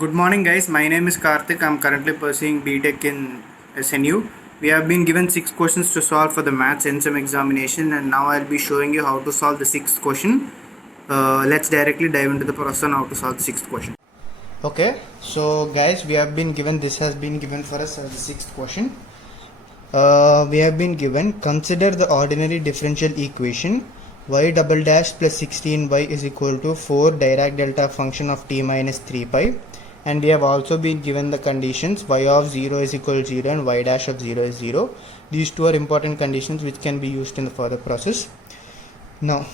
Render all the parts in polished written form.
Good morning, guys. My name is Karthik. I'm currently pursuing BTech in SNU. We have been given 6 questions to solve for the maths NSEM examination, and now I'll be showing you how to solve the sixth question. Let's directly dive into the process on how to solve the sixth question. Okay, so guys, this has been given for us as the sixth question. We have been given, consider the ordinary differential equation y double dash plus 16y is equal to 4 Dirac delta function of t minus 3 pi, and we have also been given the conditions y of 0 is equal to 0 and y dash of 0 is 0. These two are important conditions which can be used in the further process. Now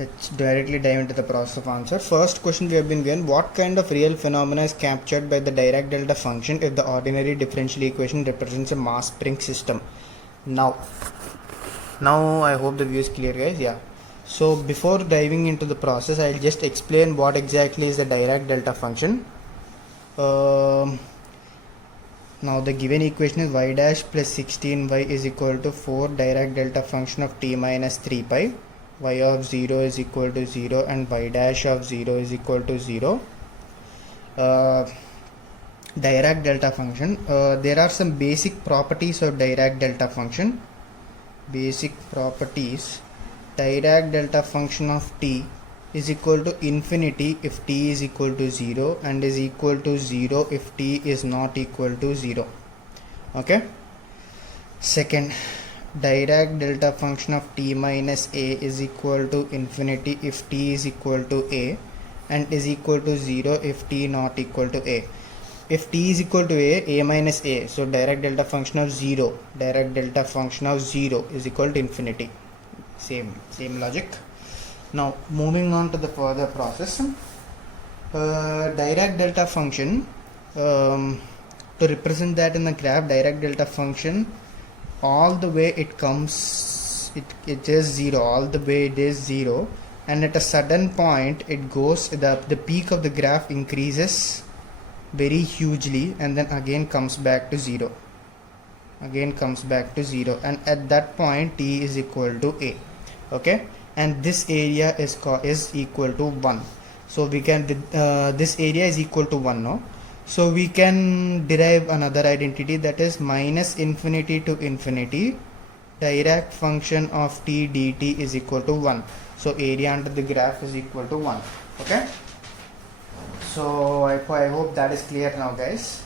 let's directly dive into the process of answer. First question we have been given, what kind of real phenomena is captured by the Dirac delta function if the ordinary differential equation represents a mass spring system? Now I hope the view is clear, guys. Yeah. So before diving into the process, I'll just explain what exactly is the Dirac delta function. Now the given equation is y dash plus 16y is equal to 4 Dirac delta function of t minus 3 pi. Y of 0 is equal to 0 and y dash of 0 is equal to 0. Dirac delta function. There are some basic properties of Dirac delta function. Basic properties. Dirac delta function of t is equal to infinity if t is equal to 0 and is equal to 0 if t is not equal to 0. Okay. Second, Dirac delta function of t minus a is equal to infinity if t is equal to a and is equal to 0 if t not equal to a. If t is equal to a minus a, so Dirac delta function of 0, Dirac delta function of 0 is equal to infinity. Same logic. Now moving on to the further process. Dirac delta function, to represent that in the graph, Dirac delta function, all the way it comes, it is 0, all the way it is 0, and at a sudden point it goes, the peak of the graph increases very hugely and then again comes back to 0, and at that point t is equal to a. Okay, and this area is equal to 1, so we can this area is equal to 1 now, so we can derive another identity, that is minus infinity to infinity Dirac function of t dt is equal to 1. So area under the graph is equal to 1. Okay, so I hope that is clear now, guys.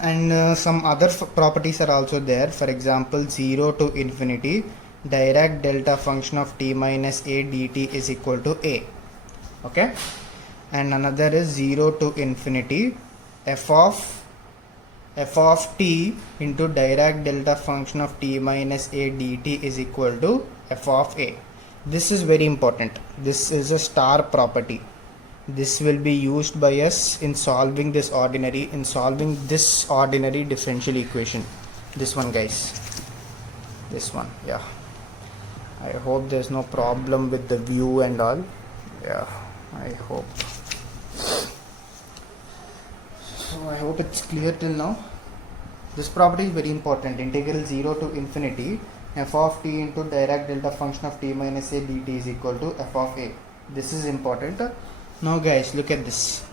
And some other properties are also there. For example, 0 to infinity Dirac delta function of t minus a dt is equal to a. Okay, and another is 0 to infinity f of t into Dirac delta function of t minus a dt is equal to f of a. This is very important. This is a star property. This will be used by us in solving this ordinary differential equation. This one, guys. This one, yeah. I hope there's no problem with the view and all. Yeah, I hope. So I hope it's clear till now. This property is very important. Integral 0 to infinity f of t into Dirac delta function of t minus a dt is equal to f of a. This is important. Now guys, look at this.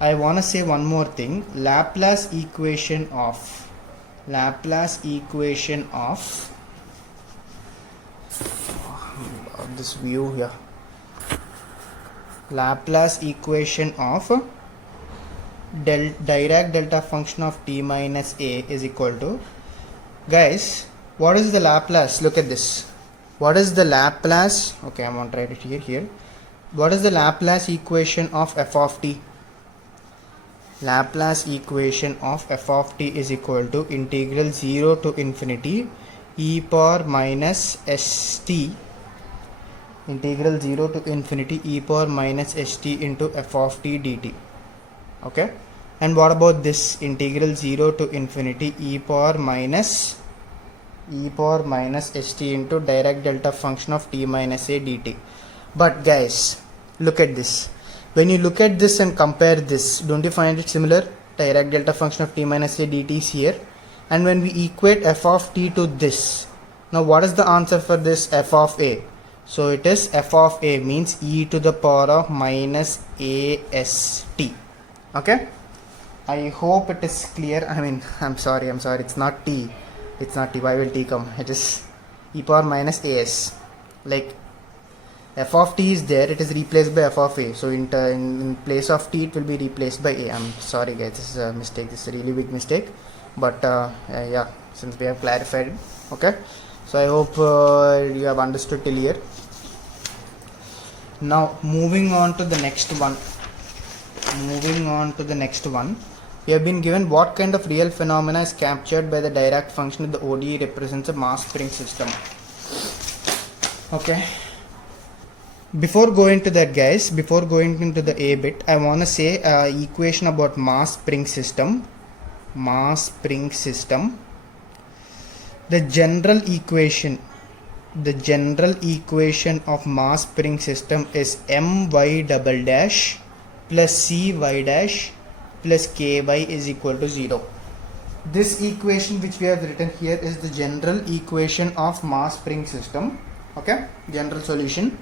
I want to say one more thing. Laplace equation of this view here. Laplace equation of Dirac delta function of t minus a is equal to, guys, what is the Laplace? Look at this. What is the Laplace? Okay, I'm going to write it here. What is the Laplace equation of f of t? Laplace equation of f of t is equal to integral 0 to infinity e power minus st, integral 0 to infinity e power minus st into f of t dt. Okay, and what about this integral 0 to infinity e power minus st into Dirac delta function of t minus a dt? But guys, look at this. When you look at this and compare this, don't you find it similar? Dirac delta function of t minus a dt is here, and when we equate f of t to this, now what is the answer for this f of a? So it is f of a means e to the power of minus ast. Okay, I hope it is clear. I mean, I'm sorry, it's not t. Why will t come? It is e power minus as. Like f of t is there, it is replaced by f of a. So in place of t, it will be replaced by a. I'm sorry guys, this is a mistake. This is a really big mistake. But yeah, since we have clarified it. Okay. So I hope you have understood till here. Now moving on to the next one. We have been given what kind of real phenomena is captured by the Dirac function if the ODE represents a mass spring system. Okay. Before going to that guys, before going into the A bit, I want to say equation about mass spring system. The general equation of mass spring system is my double dash plus cy dash plus ky is equal to 0. This equation which we have written here is the general equation of mass spring system. Okay, general solution.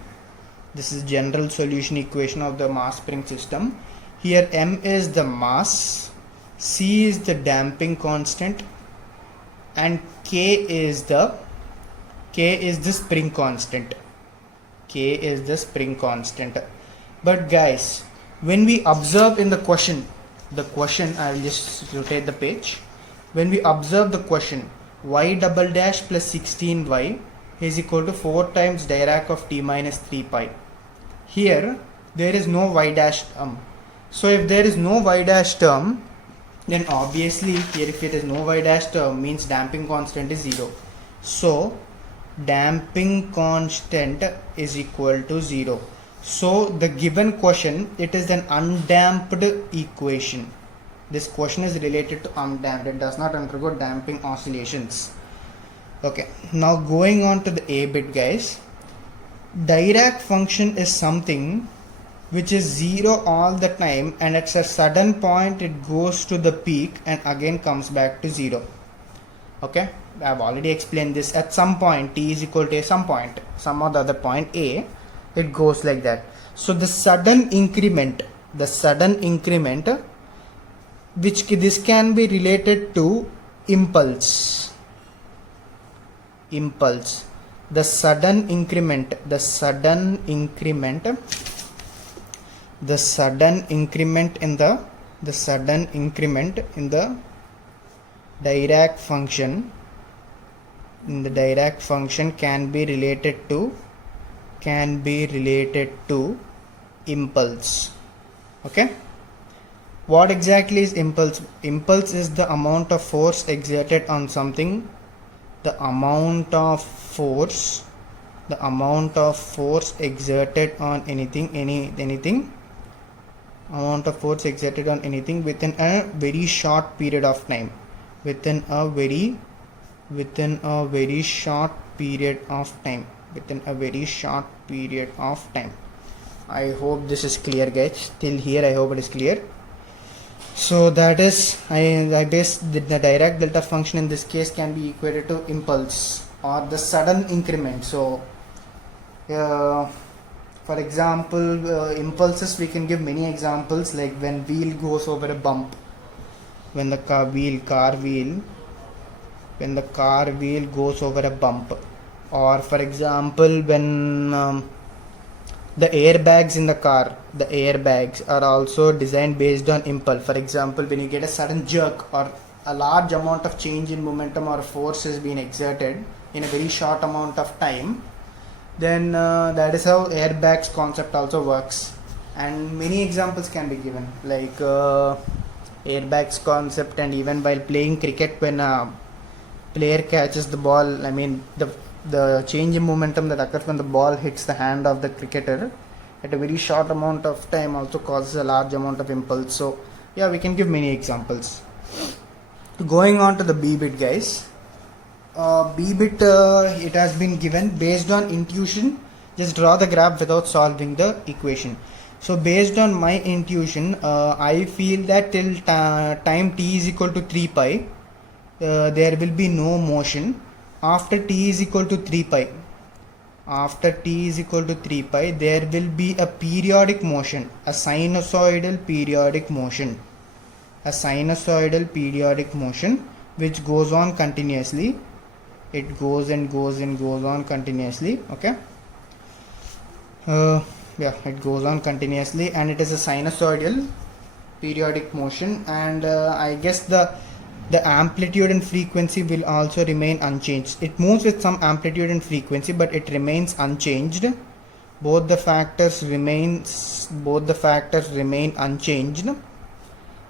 This is general solution equation of the mass spring system. Here m is the mass, c is the damping constant, and k is the spring constant. But guys, when we observe in the question, I will just rotate the page. When we observe the question, y double dash plus 16y is equal to 4 times Dirac of t minus 3 pi. Here there is no y dash term. So if there is no y dash term, then obviously here if it is no y dash term means damping constant is 0. So damping constant is equal to 0. So the given question, it is an undamped equation. This question is related to undamped. It does not undergo damping oscillations. Okay, now going on to the A bit guys. Dirac function is something which is 0 all the time, and at a sudden point it goes to the peak and again comes back to 0. Okay, I have already explained this. At some point t is equal to some point, some or the other point a, it goes like that. So the sudden increment, which this can be related to impulse. The sudden increment in the Dirac function can be related to impulse. Okay, what exactly is impulse? Impulse is the amount of force exerted on something. The amount of force exerted on anything amount of force exerted on anything within a very short period of time. Within a very short period of time. I hope this is clear guys. Till here I hope it is clear. So that is, I base the Dirac delta function in this case can be equated to impulse or the sudden increment. So for example, impulses, we can give many examples, like when wheel goes over a bump, when the car wheel goes over a bump, or for example when the airbags in the car, the airbags are also designed based on impulse. For example, when you get a sudden jerk or a large amount of change in momentum or force is being exerted in a very short amount of time, then that is how airbags concept also works. And many examples can be given, like airbags concept, and even while playing cricket, when a player catches the ball, I mean the change in momentum that occurs when the ball hits the hand of the cricketer at a very short amount of time also causes a large amount of impulse. So yeah, we can give many examples. Going on to the B bit guys. B bit, it has been given based on intuition. Just draw the graph without solving the equation. So based on my intuition, I feel that till time t is equal to 3 pi, there will be no motion. After t is equal to 3 pi, after t is equal to 3 pi, there will be a periodic motion, a sinusoidal periodic motion, which goes on continuously. It goes and goes and goes on continuously. Okay. It goes on continuously, and it is a sinusoidal periodic motion, and I guess the amplitude and frequency will also remain unchanged. It moves with some amplitude and frequency, but it remains unchanged. Both the factors remain unchanged.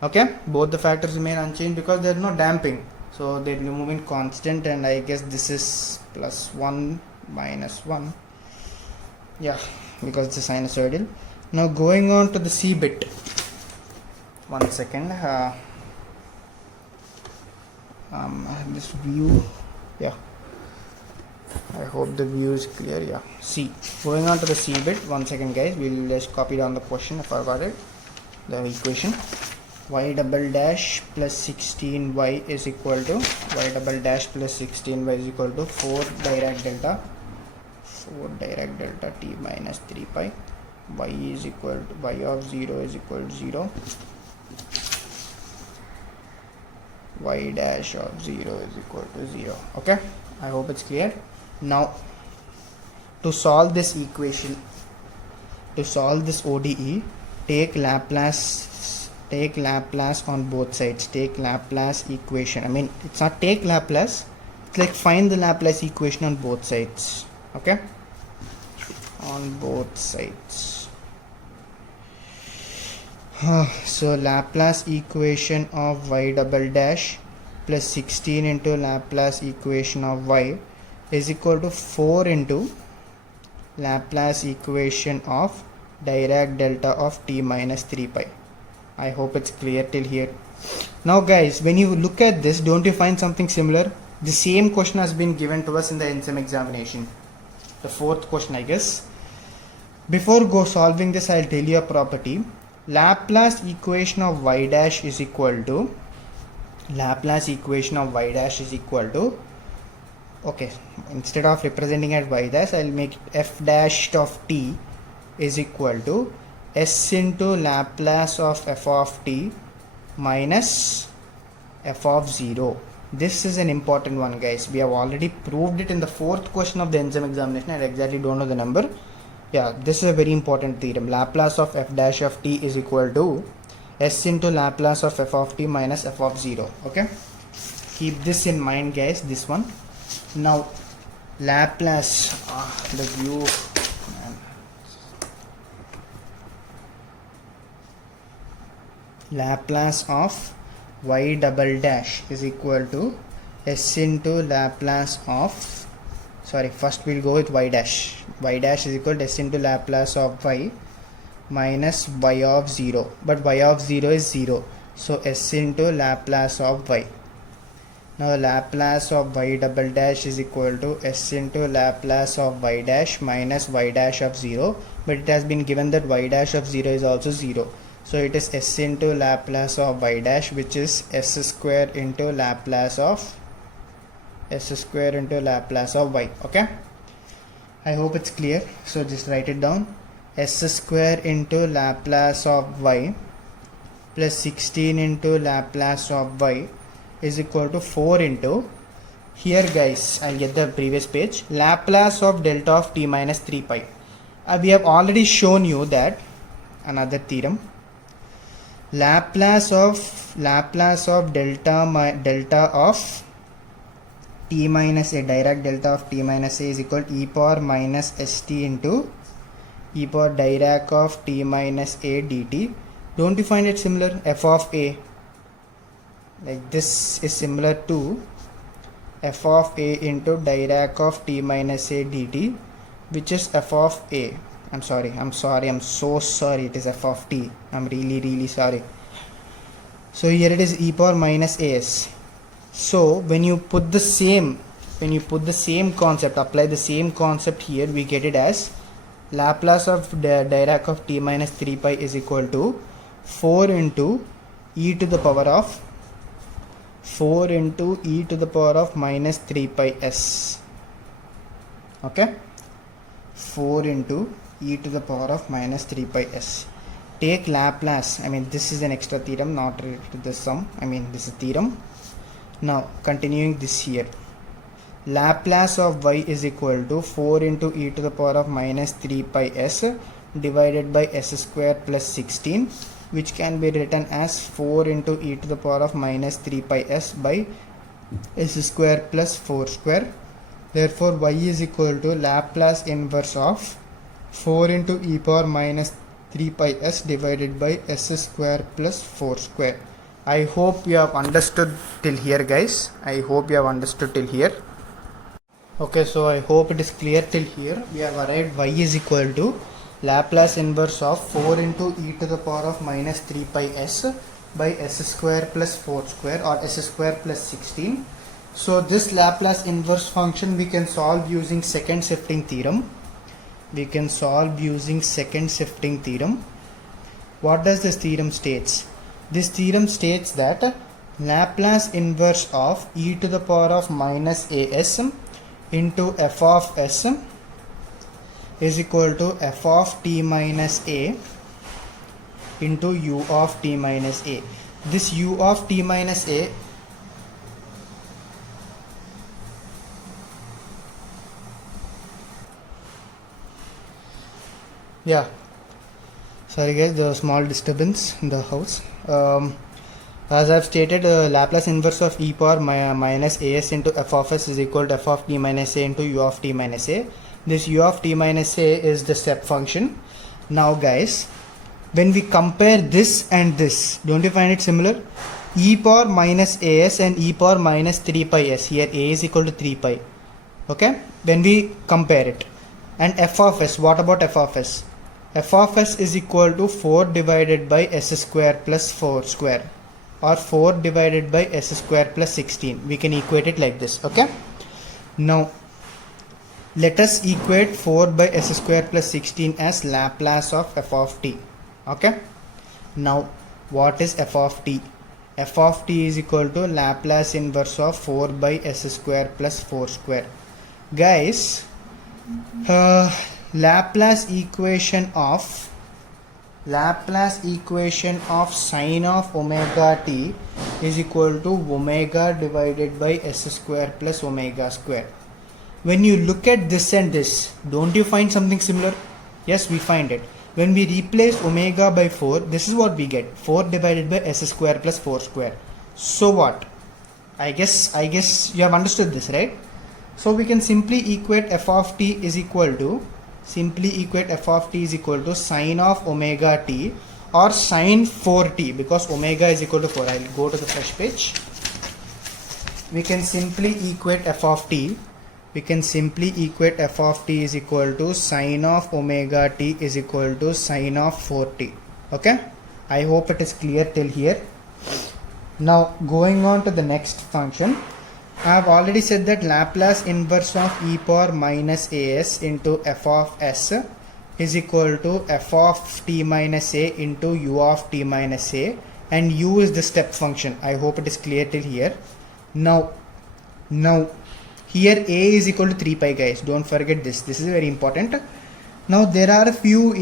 Okay, both the factors remain unchanged because there is no damping, so they are moving constant, and I guess this is plus 1 minus 1. Yeah, because it's a sinusoidal. Now going on to the C bit. One second. This view, yeah, I hope the view is clear. Yeah, C. Going on to the C bit. One second, guys. We'll just copy down the question if I got it. The equation: y double dash plus 16y is equal to 4 Dirac delta t minus 3 pi. Y of 0 is equal to 0. Y dash of 0 is equal to 0. Okay, I hope it's clear. Now to solve this equation, to solve this ODE, take Laplace on both sides. Take Laplace equation. I mean, it's not take Laplace, it's like find the Laplace equation on both sides. Okay, on both sides. So Laplace equation of y double dash plus 16 into Laplace equation of y is equal to 4 into Laplace equation of Dirac delta of t minus 3 pi. I hope it's clear till here. Now guys, when you look at this, don't you find something similar? The same question has been given to us in the NSEM examination, the fourth question, I guess. Before solving this, I'll tell you a property. Laplace equation of y dash is equal to okay, instead of representing at y dash, I'll make f dash of t is equal to s into Laplace of f of t minus f of 0. This is an important one, guys. We have already proved it in the fourth question of the NSEM examination. I exactly don't know the number. Yeah, this is a very important theorem. Laplace of f dash of t is equal to s into Laplace of f of t minus f of 0. Okay, keep this in mind, guys, this one. Now Laplace, the view, man. Laplace of y double dash is equal to s into Laplace of, sorry, first we'll go with y dash. Y dash is equal to s into Laplace of y minus y of 0, but y of 0 is 0, so s into Laplace of y. Now Laplace of y double dash is equal to s into Laplace of y dash minus y dash of 0, but it has been given that y dash of 0 is also 0, so it is s into Laplace of y dash, which is s square into Laplace of y. Okay, I hope it's clear. So just write it down. S square into Laplace of y plus 16 into Laplace of y is equal to 4 into, here guys, I'll get the previous page, Laplace of delta of t minus 3 pi. We have already shown you that, another theorem, Laplace of delta of t minus a, Dirac delta of t minus a is equal to e power minus st into e power Dirac of t minus a dt. Don't you find it similar? F of a, like this, is similar to f of a into Dirac of t minus a dt, which is f of a. I'm so sorry, it is f of t. I'm really sorry. So here it is e power minus as. So when you put the same concept, apply the same concept here, we get it as Laplace of Dirac of t minus 3 pi is equal to 4 into e to the power of minus 3 pi s. Okay, 4 into e to the power of minus 3 pi s. Take Laplace, I mean this is an extra theorem not related to the sum, I mean this is theorem. Now continuing this here, Laplace of y is equal to 4 into e to the power of minus 3 pi s divided by s square plus 16, which can be written as 4 into e to the power of minus 3 pi s by s square plus 4 square. Therefore y is equal to Laplace inverse of 4 into e power minus 3 pi s divided by s square plus 4 square. I hope you have understood till here, guys. I hope you have understood till here. Okay, so I hope it is clear till here. We have arrived y is equal to Laplace inverse of 4 into e to the power of minus 3 pi s by s square plus 4 square or s square plus 16. So this Laplace inverse function we can solve using second shifting theorem. We can solve using second shifting theorem. What does this theorem states? This theorem states that Laplace inverse of e to the power of minus as into f of s is equal to f of t minus a into u of t minus a. This u of t minus a sorry guys, the small disturbance in the house. As I've stated, Laplace inverse of e power minus as into f of s is equal to f of t minus a into u of t minus a. This u of t minus a is the step function. Now guys, when we compare this and this, don't you find it similar? E power minus as and e power minus 3 pi s, here a is equal to 3 pi. Okay, when we compare it, and f of s, what about f of s? F of s is equal to 4 divided by s square plus 4 square, or 4 divided by s square plus 16. We can equate it like this. Okay, now let us equate 4 by s square plus 16 as Laplace of f of t. Okay, now what is f of t? F of t is equal to Laplace inverse of 4 by s square plus 4 square. Guys, Laplace equation of sine of omega t is equal to omega divided by s square plus omega square. When you look at this and this, don't you find something similar? Yes, we find it. When we replace omega by 4, this is what we get, 4 divided by s square plus 4 square. So what? I guess you have understood this, right? So we can simply equate f of t is equal to sine of omega t or sine 4t, because omega is equal to 4. I will go to the fresh page. We can simply equate f of t. Is equal to sine of omega t is equal to sine of 4t. Okay, I hope it is clear till here. Now going on to the next function, I have already said that Laplace inverse of e power minus as into f of s is equal to f of t minus a into u of t minus a, and u is the step function. I hope it is clear till here. Now here a is equal to 3 pi, guys. Don't forget this. This is very important. Now there are a few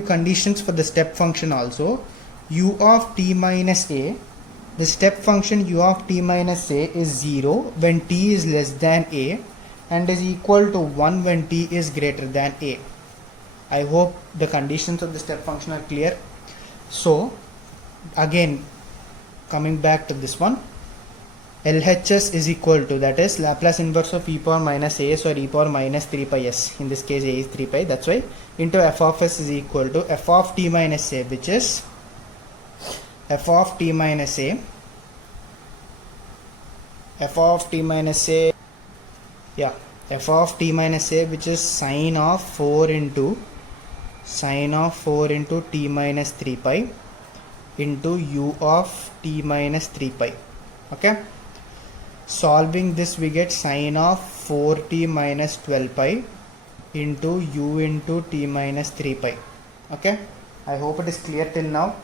conditions for the step function also. U of t minus a, the step function u of t minus a is 0 when t is less than a and is equal to 1 when t is greater than a. I hope the conditions of the step function are clear. So again, coming back to this one, LHS is equal to, that is Laplace inverse of e power minus as or e power minus 3 pi s. In this case a is 3 pi, that's why, into f of s is equal to f of t minus a, which is f of t minus a which is sine of 4 into t minus 3 pi into u of t minus 3 pi. Okay, solving this we get sine of 4t minus 12 pi into u into t minus 3 pi. Okay, I hope it is clear till now.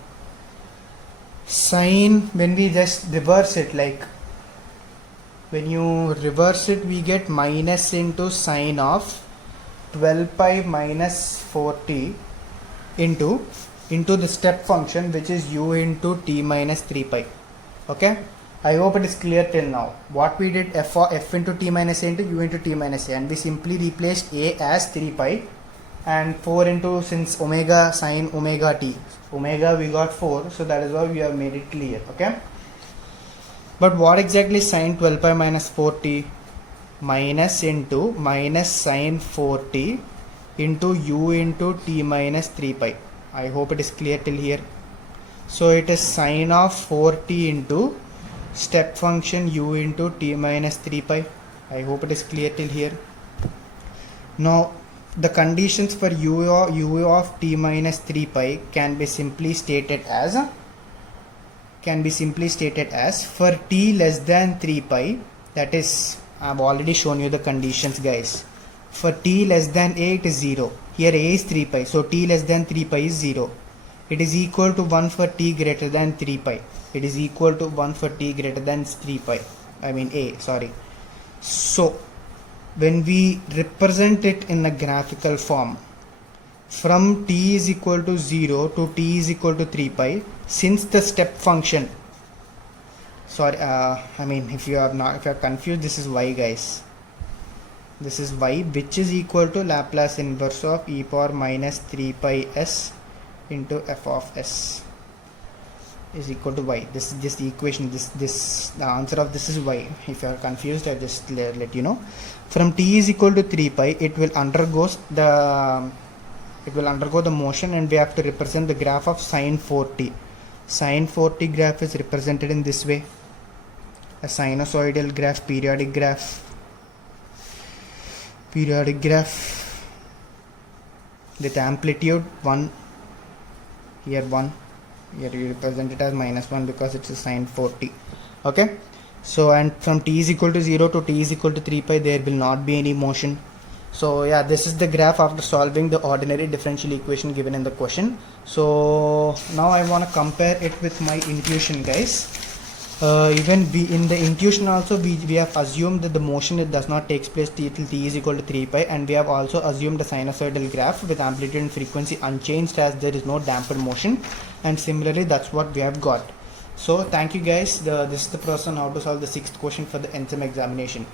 Sine, when we just reverse it, like when you reverse it, we get minus into sine of 12 pi minus 4t into the step function, which is u into t minus 3 pi. Okay, I hope it is clear till now. What we did, f into t minus a into u into t minus a, and we simply replaced a as 3 pi and 4 into, since omega sine omega t, omega we got 4, so that is why we have made it clear. Okay, but what exactly is sine 12 pi minus 4t? Minus into minus sine 4t into u into t minus 3 pi. I hope it is clear till here. So it is sine of 4t into step function u into t minus 3 pi. I hope it is clear till here. Now the conditions for u of t minus 3 pi can be simply stated as for t less than 3 pi, that is, I've already shown you the conditions, guys. For t less than a, it is 0. Here a is 3 pi, so t less than 3 pi is 0. It is equal to 1 for t greater than 3 pi. It is equal to 1 for t greater than 3 pi. I mean a, sorry. So when we represent it in a graphical form, from t is equal to 0 to t is equal to 3 pi, since the step function, sorry, I mean, if you are confused, this is y, guys. This is y, which is equal to Laplace inverse of e power minus 3 pi s into f of s is equal to y. This is just the equation. The answer of this is y. If you are confused, I just let you know. From t is equal to 3 pi, it will undergo the motion, and we have to represent the graph of sine 4t. Sine 4t graph is represented in this way: a sinusoidal graph, periodic graph with amplitude 1, here 1, here you represent it as minus 1 because it's a sine 4t. Okay, so and from t is equal to 0 to t is equal to 3 pi, there will not be any motion. So yeah, this is the graph after solving the ordinary differential equation given in the question. So now I want to compare it with my intuition, guys. Even in the intuition also we have assumed that the motion, it does not take place till t is equal to 3 pi, and we have also assumed a sinusoidal graph with amplitude and frequency unchanged, as there is no dampened motion, and similarly that's what we have got. So thank you, guys. This is the process on how to solve the 6th question for the NSEM examination.